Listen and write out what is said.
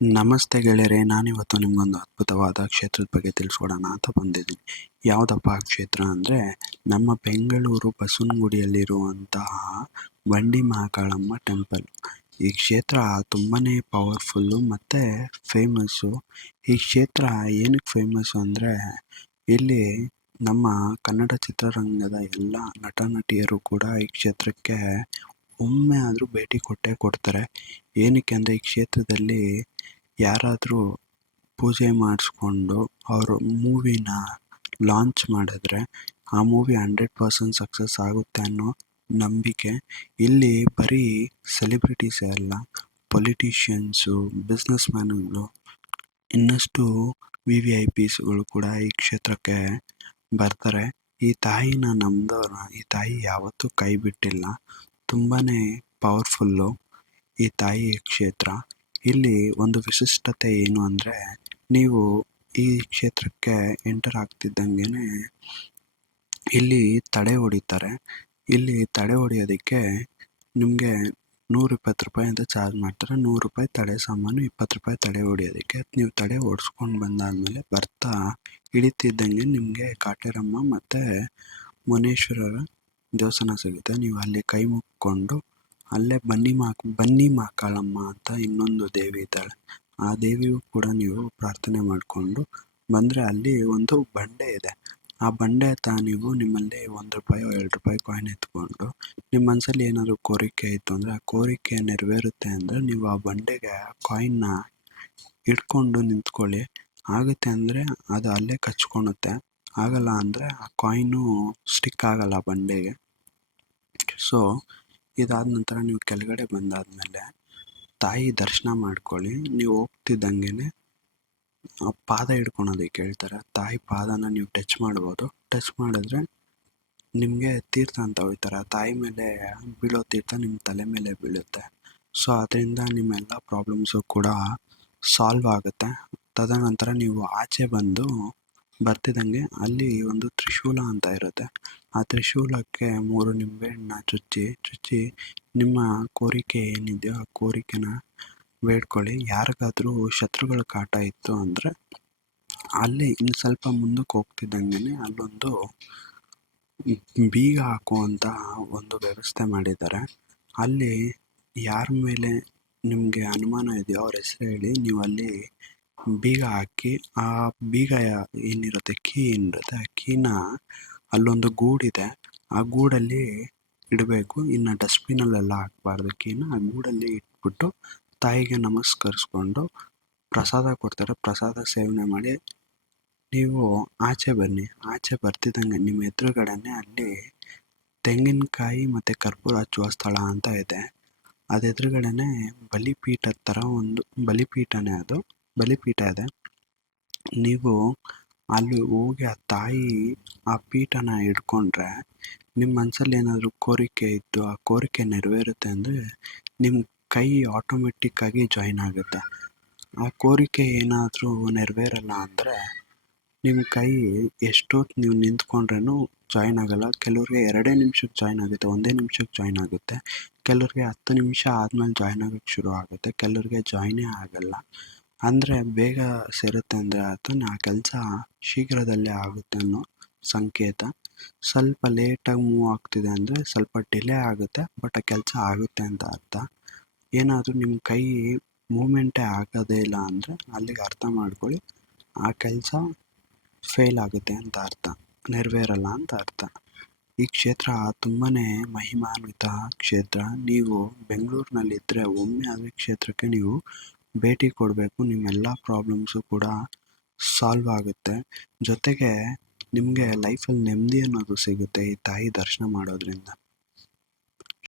ನಮಸ್ತೆ ಗೆಳೆಯರೇ, ನಾನಿವತ್ತು ನಿಮಗೊಂದು ಅದ್ಭುತವಾದ ಕ್ಷೇತ್ರದ ಬಗ್ಗೆ ತಿಳಿಸ್ಕೊಡೋಣ ಅಂತ ಬಂದಿದ್ದೀನಿ. ಯಾವುದಪ್ಪ ಆ ಕ್ಷೇತ್ರ ಅಂದರೆ ನಮ್ಮ ಬೆಂಗಳೂರು ಬಸವನಗುಡಿಯಲ್ಲಿರುವಂತಹ ಬಂಡಿ ಮಹಾಕಾಳಮ್ಮ ಟೆಂಪಲ್. ಈ ಕ್ಷೇತ್ರ ತುಂಬಾ ಪವರ್ಫುಲ್ಲು ಮತ್ತು ಫೇಮಸ್ಸು. ಈ ಕ್ಷೇತ್ರ ಏನಕ್ಕೆ ಫೇಮಸ್ಸು ಅಂದರೆ ಇಲ್ಲಿ ನಮ್ಮ ಕನ್ನಡ ಚಿತ್ರರಂಗದ ಎಲ್ಲ ನಟ ನಟಿಯರು ಕೂಡ ಈ ಕ್ಷೇತ್ರಕ್ಕೆ ಒಮ್ಮೆ ಆದರೂ ಭೇಟಿ ಕೊಟ್ಟೇ ಕೊಡ್ತಾರೆ. ಏನಕ್ಕೆ ಅಂದರೆ ಈ ಕ್ಷೇತ್ರದಲ್ಲಿ ಯಾರಾದರೂ ಪೂಜೆ ಮಾಡಿಸ್ಕೊಂಡು ಅವರು ಮೂವಿನ ಲಾಂಚ್ ಮಾಡಿದ್ರೆ ಆ ಮೂವಿ 100% ಸಕ್ಸಸ್ ಆಗುತ್ತೆ ಅನ್ನೋ ನಂಬಿಕೆ. ಇಲ್ಲಿ ಬರೀ ಸೆಲೆಬ್ರಿಟೀಸೇ ಅಲ್ಲ, ಪೊಲಿಟಿಷಿಯನ್ಸು, ಬಿಸ್ನೆಸ್ ಮ್ಯಾನ್ಗಳು, ಇನ್ನಷ್ಟು VVIPಸ್ಗಳು ಕೂಡ ಈ ಕ್ಷೇತ್ರಕ್ಕೆ ಬರ್ತಾರೆ. ಈ ತಾಯಿನ ನಂಬಿದವ್ರನ್ನ ಈ ತಾಯಿ ಯಾವತ್ತೂ ಕೈ ಬಿಟ್ಟಿಲ್ಲ. ತುಂಬಾ ಪವರ್ಫುಲ್ಲು ಈ ತಾಯಿ ಕ್ಷೇತ್ರ. ಇಲ್ಲಿ ಒಂದು ವಿಶಿಷ್ಟತೆ ಏನು ಅಂದರೆ ನೀವು ಈ ಕ್ಷೇತ್ರಕ್ಕೆ ಎಂಟರ್ ಆಗ್ತಿದ್ದಂಗೆ ಇಲ್ಲಿ ತಡೆ ಹೊಡಿತಾರೆ. ಇಲ್ಲಿ ತಡೆ ಹೊಡಿಯೋದಕ್ಕೆ ನಿಮಗೆ 120 ರೂಪಾಯಿ ಅಂತ ಚಾರ್ಜ್ ಮಾಡ್ತಾರೆ. 100 ರೂಪಾಯಿ ತಡೆ ಸಾಮಾನು, 20 ರೂಪಾಯಿ ತಡೆ ಹೊಡಿಯೋದಕ್ಕೆ. ನೀವು ತಡೆ ಓಡಿಸ್ಕೊಂಡು ಬಂದಾದಮೇಲೆ ಬರ್ತಾ ಇಳಿತಿದ್ದಂಗೆ ನಿಮಗೆ ಕಾಟೇರಮ್ಮ ಮತ್ತು ಮುನೇಶ್ವರರ ದೇವಸ್ಥಾನ ಸಿಗುತ್ತೆ. ನೀವು ಅಲ್ಲಿ ಕೈ ಮುಕ್ಕೊಂಡು ಅಲ್ಲೇ ಬನ್ನಿ ಮಹಾಕಾಳಮ್ಮ ಅಂತ ಇನ್ನೊಂದು ದೇವಿ ಇದ್ದಾಳೆ. ಆ ದೇವಿಗೂ ಕೂಡ ನೀವು ಪ್ರಾರ್ಥನೆ ಮಾಡಿಕೊಂಡು ಬಂದರೆ ಅಲ್ಲಿ ಒಂದು ಬಂಡೆ ಇದೆ. ಆ ಬಂಡೆ ಹತ್ರ ನೀವು ನಿಮ್ಮಲ್ಲಿ 1 ರೂಪಾಯೋ 2 ರೂಪಾಯಿ ಕಾಯಿನ್ ಎತ್ಕೊಂಡು ನಿಮ್ಮ ಮನಸ್ಸಲ್ಲಿ ಏನಾದರೂ ಕೋರಿಕೆ ಇತ್ತು ಅಂದರೆ ಆ ಕೋರಿಕೆ ನೆರವೇರುತ್ತೆ ಅಂದರೆ ನೀವು ಆ ಬಂಡೆಗೆ ಆ ಕಾಯಿನ್ನ ಇಟ್ಕೊಂಡು ನಿಂತ್ಕೊಳ್ಳಿ. ಆಗುತ್ತೆ ಅಂದರೆ ಅದು ಅಲ್ಲೇ ಕಚ್ಕೊಳುತ್ತೆ. ಆಗಲ್ಲ ಅಂದರೆ ಆ ಕಾಯಿನು ಸ್ಟಿಕ್ ಆಗಲ್ಲ ಬಂಡೆಗೆ. ಸೊ ಇದಾದ ನಂತರ ನೀವು ಕೆಳಗಡೆ ಬಂದಾದಮೇಲೆ ತಾಯಿ ದರ್ಶನ ಮಾಡ್ಕೊಳ್ಳಿ. ನೀವು ಹೋಗ್ತಿದ್ದಂಗೆ ಪಾದ ಹಿಡ್ಕೊಳೋದಕ್ಕೆ ಹೇಳ್ತಾರೆ. ತಾಯಿ ಪಾದನ ನೀವು ಟಚ್ ಮಾಡ್ಬೋದು. ಟಚ್ ಮಾಡಿದ್ರೆ ನಿಮಗೆ ತೀರ್ಥ ಅಂತ ಹೋಗ್ತಾರೆ. ತಾಯಿ ಮೇಲೆ ಬೀಳೋ ತೀರ್ಥ ನಿಮ್ಮ ತಲೆ ಮೇಲೆ ಬೀಳುತ್ತೆ. ಸೊ ಅದರಿಂದ ನಿಮ್ಮೆಲ್ಲ ಪ್ರಾಬ್ಲಮ್ಸು ಕೂಡ ಸಾಲ್ವ್ ಆಗುತ್ತೆ. ತದನಂತರ ನೀವು ಆಚೆ ಬರ್ತಿದ್ದಂಗೆ ಅಲ್ಲಿ ಒಂದು ತ್ರಿಶೂಲ ಅಂತ ಇರುತ್ತೆ. ಆ ತ್ರಿಶೂಲಕ್ಕೆ 3 ನಿಂಬೆಹಣ್ಣ ಚುಚ್ಚಿ ನಿಮ್ಮ ಕೋರಿಕೆ ಏನಿದೆಯೋ ಆ ಕೋರಿಕೆನ ಬೇಡ್ಕೊಳ್ಳಿ. ಯಾರಿಗಾದ್ರೂ ಶತ್ರುಗಳ ಕಾಟ ಇತ್ತು ಅಂದರೆ ಅಲ್ಲಿ ಇನ್ನು ಸ್ವಲ್ಪ ಮುಂದಕ್ಕೆ ಹೋಗ್ತಿದ್ದಂಗೆ ಅಲ್ಲೊಂದು ಬೀಗ ಹಾಕುವಂಥ ಒಂದು ವ್ಯವಸ್ಥೆ ಮಾಡಿದ್ದಾರೆ. ಅಲ್ಲಿ ಯಾರ ಮೇಲೆ ನಿಮಗೆ ಅನುಮಾನ ಇದೆಯೋ ಅವ್ರ ಹೆಸರು ಹೇಳಿ, ನೀವು ಅಲ್ಲಿ ಬೀಗ ಹಾಕಿ ಆ ಬೀಗ ಏನಿರುತ್ತೆ, ಕೀ ಏನಿರುತ್ತೆ, ಆ ಕೀನ ಅಲ್ಲೊಂದು ಗೂಡಿದೆ, ಆ ಗೂಡಲ್ಲಿ ಇಡಬೇಕು. ಇನ್ನು ಡಸ್ಟ್ಬಿನಲ್ಲೆಲ್ಲ ಹಾಕಬಾರ್ದು ಕೀನ. ಆ ಗೂಡಲ್ಲಿ ಇಟ್ಬಿಟ್ಟು ತಾಯಿಗೆ ನಮಸ್ಕರಿಸ್ಕೊಂಡು ಪ್ರಸಾದ ಕೊಡ್ತಾರೆ. ಪ್ರಸಾದ ಸೇವನೆ ಮಾಡಿ ನೀವು ಆಚೆ ಬನ್ನಿ. ಆಚೆ ಬರ್ತಿದ್ದಂಗೆ ನಿಮ್ಮ ಎದುರುಗಡೆನೆ ಅಲ್ಲಿ ತೆಂಗಿನಕಾಯಿ ಮತ್ತು ಕರ್ಪೂರ ಹಚ್ಚುವ ಸ್ಥಳ ಅಂತ ಇದೆ. ಅದು ಎದುರುಗಡೆನೆ ಬಲಿಪೀಠದ ಥರ ಒಂದು ಬಲಿಪೀಠನೇ ಅದು ಬಲಿಪೀಠ ಇದೆ. ನೀವು ಅಲ್ಲಿ ಹೋಗಿ ಆ ತಾಯಿ ಆ ಪೀಠನ ಹಿಡ್ಕೊಂಡ್ರೆ ನಿಮ್ಮ ಮನಸ್ಸಲ್ಲಿ ಏನಾದರೂ ಕೋರಿಕೆ ಇತ್ತು ಆ ಕೋರಿಕೆ ನೆರವೇರುತ್ತೆ ಅಂದರೆ ನಿಮ್ಮ ಕೈ ಆಟೋಮೆಟಿಕ್ಕಾಗಿ ಜಾಯಿನ್ ಆಗುತ್ತೆ. ಆ ಕೋರಿಕೆ ಏನಾದರೂ ನೆರವೇರಲ್ಲ ಅಂದರೆ ನಿಮ್ಮ ಕೈ ಎಷ್ಟೊತ್ತು ನೀವು ನಿಂತ್ಕೊಂಡ್ರೂ ಜಾಯಿನ್ ಆಗಲ್ಲ. ಕೆಲವ್ರಿಗೆ 2 ನಿಮಿಷಕ್ಕೆ ಜಾಯಿನ್ ಆಗುತ್ತೆ, 1 ನಿಮಿಷಕ್ಕೆ ಜಾಯಿನ್ ಆಗುತ್ತೆ. ಕೆಲವ್ರಿಗೆ 10 ನಿಮಿಷ ಆದಮೇಲೆ ಜಾಯಿನ್ ಆಗೋಕ್ಕೆ ಶುರು ಆಗುತ್ತೆ. ಕೆಲವ್ರಿಗೆ ಜಾಯಿನೇ ಆಗಲ್ಲ. ಅಂದರೆ ಬೇಗ ಸೇರುತ್ತೆ ಅಂದರೆ ಆ ಕೆಲಸ ಶೀಘ್ರದಲ್ಲೇ ಆಗುತ್ತೆ ಅನ್ನೋ ಸಂಕೇತ. ಸ್ವಲ್ಪ ಲೇಟಾಗಿ ಮೂವ್ ಆಗ್ತಿದೆ ಅಂದರೆ ಸ್ವಲ್ಪ ಡಿಲೇ ಆಗುತ್ತೆ, ಬಟ್ ಆ ಕೆಲಸ ಆಗುತ್ತೆ ಅಂತ ಅರ್ಥ. ಏನಾದರೂ ನಿಮ್ಮ ಕೈ ಮೂಮೆಂಟೇ ಆಗೋದೇ ಇಲ್ಲ ಅಂದರೆ ಅಲ್ಲಿಗೆ ಅರ್ಥ ಮಾಡ್ಕೊಳ್ಳಿ ಆ ಕೆಲಸ ಫೇಲ್ ಆಗುತ್ತೆ ಅಂತ ಅರ್ಥ, ನೆರವೇರಲ್ಲ ಅಂತ ಅರ್ಥ. ಈ ಕ್ಷೇತ್ರ ತುಂಬಾ ಮಹಿಮಾನ್ವಿತ ಕ್ಷೇತ್ರ. ನೀವು ಬೆಂಗಳೂರಿನಲ್ಲಿದ್ದರೆ ಒಮ್ಮೆ ಅದೇ ಕ್ಷೇತ್ರಕ್ಕೆ ನೀವು ಭೇಟಿ ಕೊಡಬೇಕು. ನಿಮ್ಮೆಲ್ಲ ಪ್ರಾಬ್ಲಮ್ಸು ಕೂಡ ಸಾಲ್ವ್ ಆಗುತ್ತೆ. ಜೊತೆಗೆ ನಿಮಗೆ ಲೈಫಲ್ಲಿ ನೆಮ್ಮದಿ ಅನ್ನೋದು ಸಿಗುತ್ತೆ ಈ ತಾಯಿ ದರ್ಶನ ಮಾಡೋದ್ರಿಂದ.